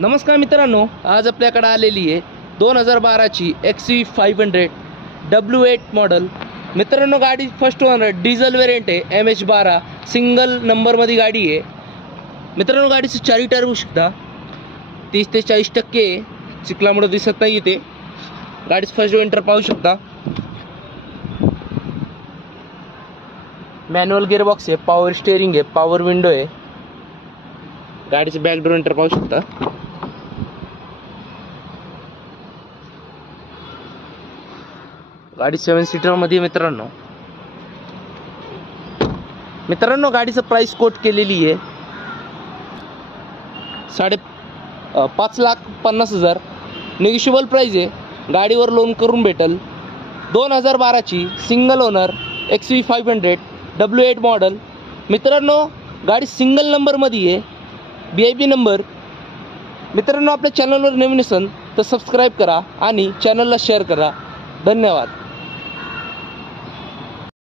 नमस्कार मित्रांनो, आज आपल्याकडे आलेली आहे 2012ची XV500 W8 मॉडेल। मित्रांनो, गाडी फर्स्ट ओनर डिझेल वेरिएंट आहे, MH12 सिंगल नंबरमध्ये गाडी आहे। मित्रांनो, गाडीचे चारी टायर बघू शकता, 30 ते 40% चिखलामुळे दिसत नाही ते। गाडीचं फर्स्ट विंटर पाहू शकता, मॅन्युअल गिअरबॉक्स आहे, पॉवर स्टेअरिंग आहे, पॉवर विंडो आहे। गाडीचे बॅक डोर एंटर पाहू शकता। गाडी 7 सीटर मध्ये मित्रांनो गाडीचं प्राइस कोट केलेली आहे 5,50,000 निगेशिबल प्राइस आहे। गाडीवर लोन करून भेटल। 2012ची single owner XV500 W8 model. मित्रांनो, गाडी सिंगल नंबर मध्ये आहे, BIP नंबर। मित्रांनो, आपल्या चॅनलवर नवीन असाल तर सबस्क्राइब करा आणि चॅनलला शेअर करा। धन्यवाद।